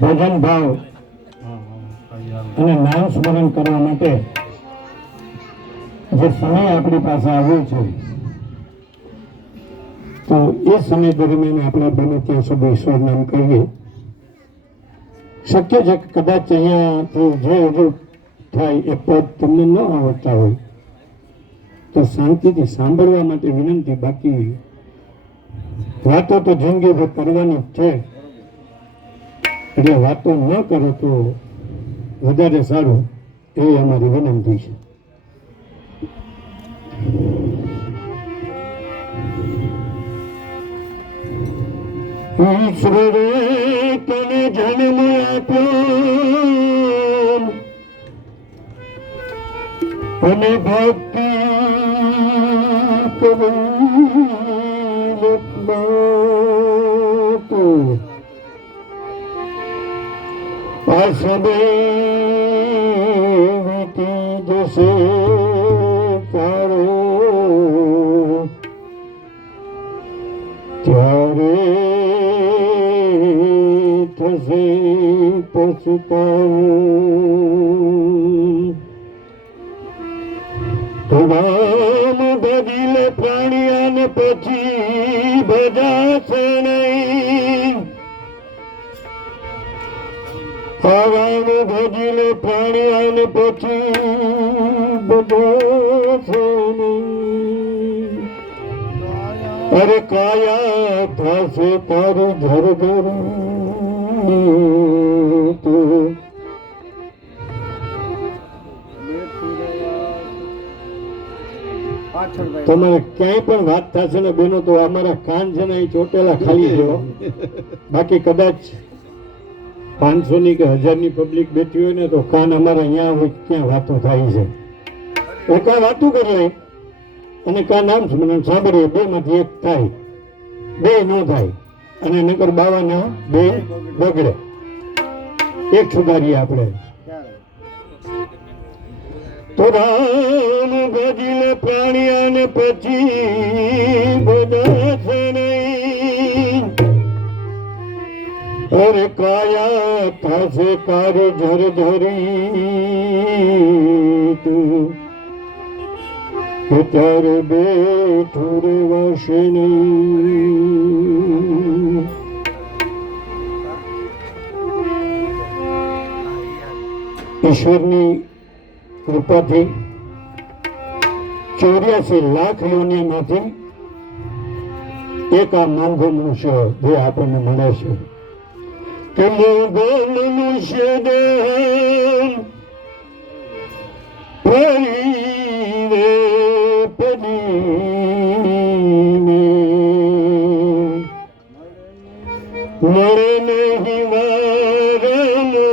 ભજન ભાવ અને નામ સ્મરણ કરવા માટે જે સમય આપણી પાસે આવ્યો છે, તો એ સમય દરમિયાન આપણે બને ત્યાં સુધી ઈશ્વર નામ કહીએ. શક્ય છે કે કદાચ અહીંયાથી જે હજુ થાય એ પદ તમને ન આવડતા હોય તો શાંતિથી સાંભળવા માટે વિનંતી. બાકી વાતો તો જિંદગી કરવાની જ છે, એટલે વાતો ન કરો તો વધારે સારું, એ અમારી વિનંતી છે. ઈશ્વરે તને જન્મ આપ્યો અને ભક્તિ આ સમય વીતી જશે તારો, ત્યારે થશે પછતાવું. તો રામ ભજી લે પ્રાણિયાને પછી ભજાશે નહીં. રામ ભજી લે પ્રાણિયાને પછી ભજાશે નહીં. અરે કાયા થશે તારું ઘર ઘર. તમારે ક્યાંય પણ વાત થશે ને બેનો તો અમારા કાન છે ને એ ચોટેલા ખાલી દેવો. બાકી કદાચ 500 ની કે 1000 ની પબ્લિક બેઠી હોય ને તો કાન અમારા અહીંયા હોય ક્યાં વાતો થાય છે. એકવાર વાતું કરીએ અને કાં નામ સ્મરણ સાંભળીએ, બે માંથી એક થાય, બે ન થાય અને નકર બાવાના બે બગડે. એક સુધારીએ આપણે. તો રામ ભજી લે પ્રાણિયાને પછી ભજાશે નહીં. અરે કાયા થશે તારી જરજરી તું, કે તારે બેઠું રેવાશે નહીં. ઈશ્વરની કૃપાથી 84 લાખ યોનિમાંથી એક આ મોંઘો મનુષ્ય જે આપણને મળે છે, કે મોંઘો મનુષ્ય દેહ ફરીને પડીને મળે નહીં વારંવાર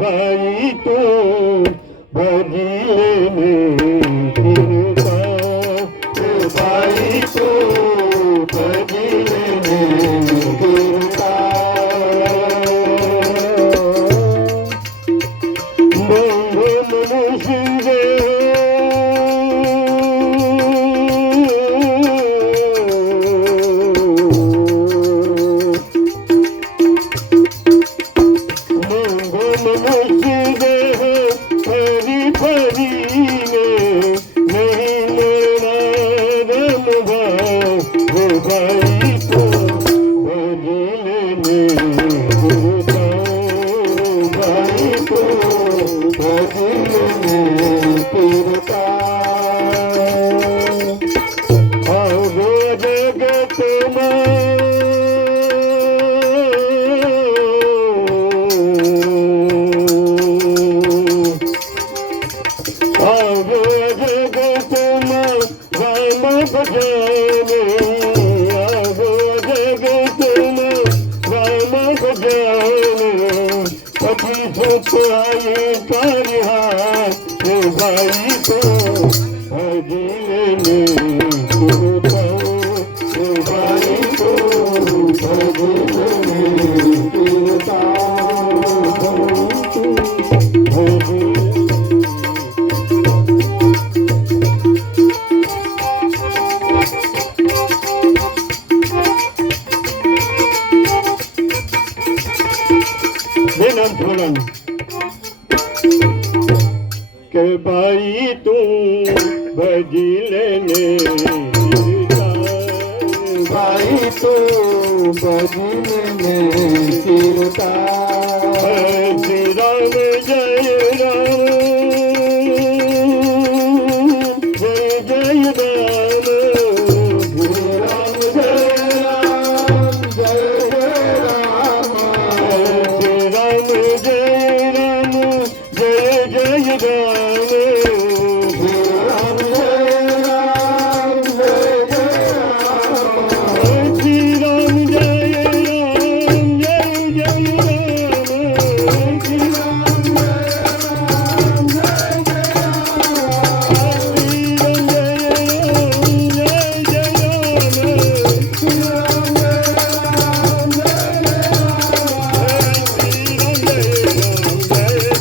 ભાઈ તો ભજી લે ભાઈ તો ભજી લે ભજને ગાવાનું કે ભાઈ તું ભજી લેને ભાઈ તું ભજી લેને ચિરતા શ્રી રામ જય રામ જય જય રામ શ્રી રામ જય રામ જય જય રામ શ્રી રામ જય રામ જય જય રામ શ્રી રામ જય રામ જય જય રામ શ્રી રામ જય રામ જય જય રામ શ્રી રામ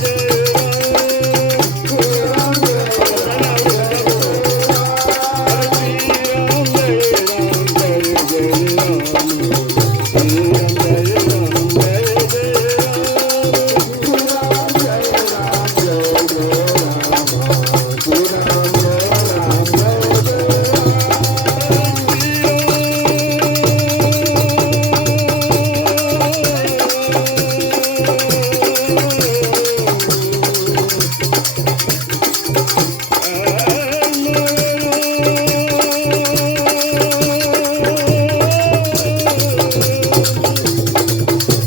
જય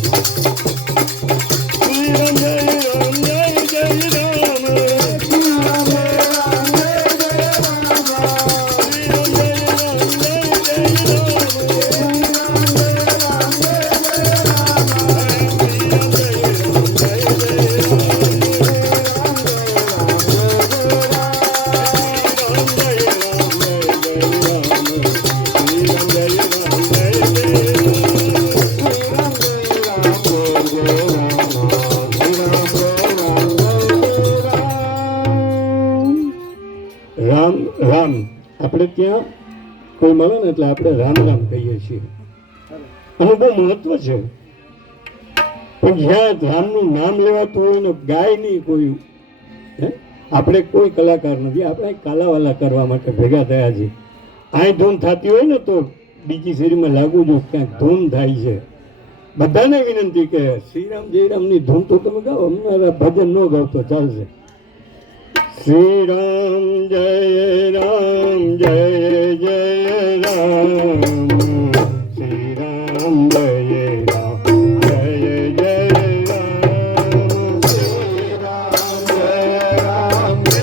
રામ જય જય રામ રામ આપણે ત્યાં કોઈ મળે ને એટલે આપણે રામ રામ કહીએ છીએ આનું બહુ મહત્વ છે પણ જ્યાં રામનું નામ લેવાતું હોય ને ગાય નહીં કોઈ આપણે કોઈ કલાકાર નથી આપણે કાલાવાલા કરવા માટે ભેગા થયા છીએ આ ધૂન થતી હોય ને તો બીજી શેરીમાં લાગુ જો ક્યાંક ધૂન થાય છે બધાને વિનંતી કે શ્રીરામ જયરામની ધૂન તો તમે ગાઓ અમને ભજન ન ગાવ તો ચાલશે શ્રી રામ જય રામ જય જય રામ શ્રી રામ જય રામ જય જય રામ શ્રી રામ જય રામ જય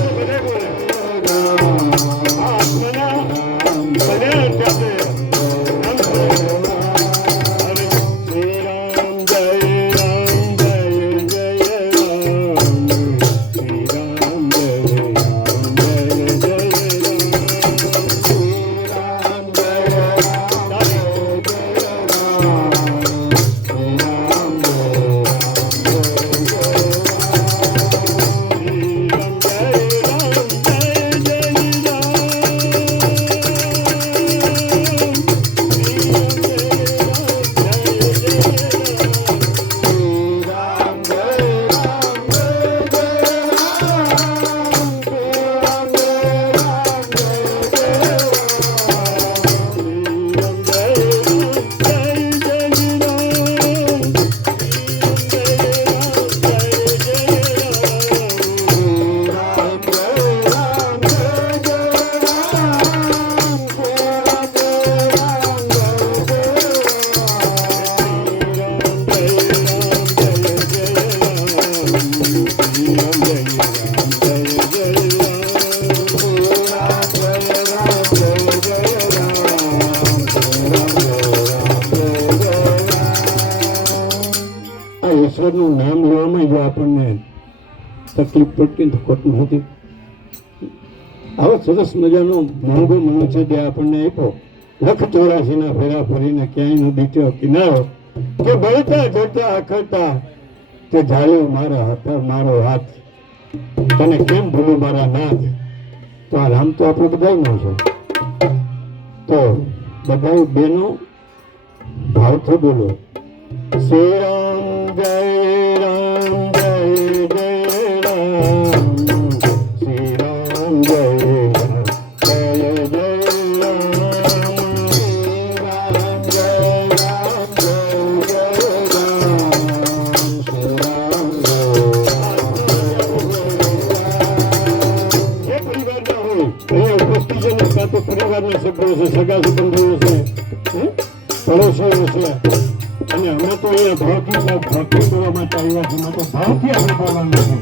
ઈશ્વરનું નામ લેવામાં જો આપણને તકલીફ પડતી તો ખોટું નથી આવો સરસ મજાનો મોંઘો મનુષ્ય જે આપણને આપ્યો 184 ફેરા ફરીને ક્યાંય ન દીઠ્યો કિનારો કે બળતા જતા આખરતા તે ઝાલ્યો મારા હાથ મારો હાથ તને કેમ ભૂલું મારા નાથ તો આ રામ તો આપણે બધાનો છે તો બધા બેનો ભાવથી બોલો શ્રી રામ જય રામ ભરોસો છે. અને અમે તો અહીંયા ભાવથી કરવા માટે આવ્યા છીએ. તો ભાવથી અમે બોલવાનું છે.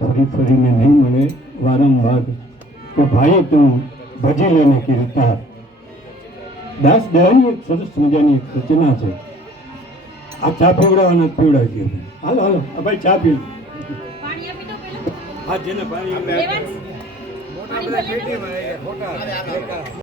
ફરી ફરીને નહીં મળે વારંવાર તો ભાઈ તું ભજી લેને કીર્તા. દાસ દયાની એક સરસ મજાની એક રચના છે. આ ચા પીવડાવવાના પીવડાવી દે. હાલો હાલો ભાઈ ચા પી. હા જેને પાણી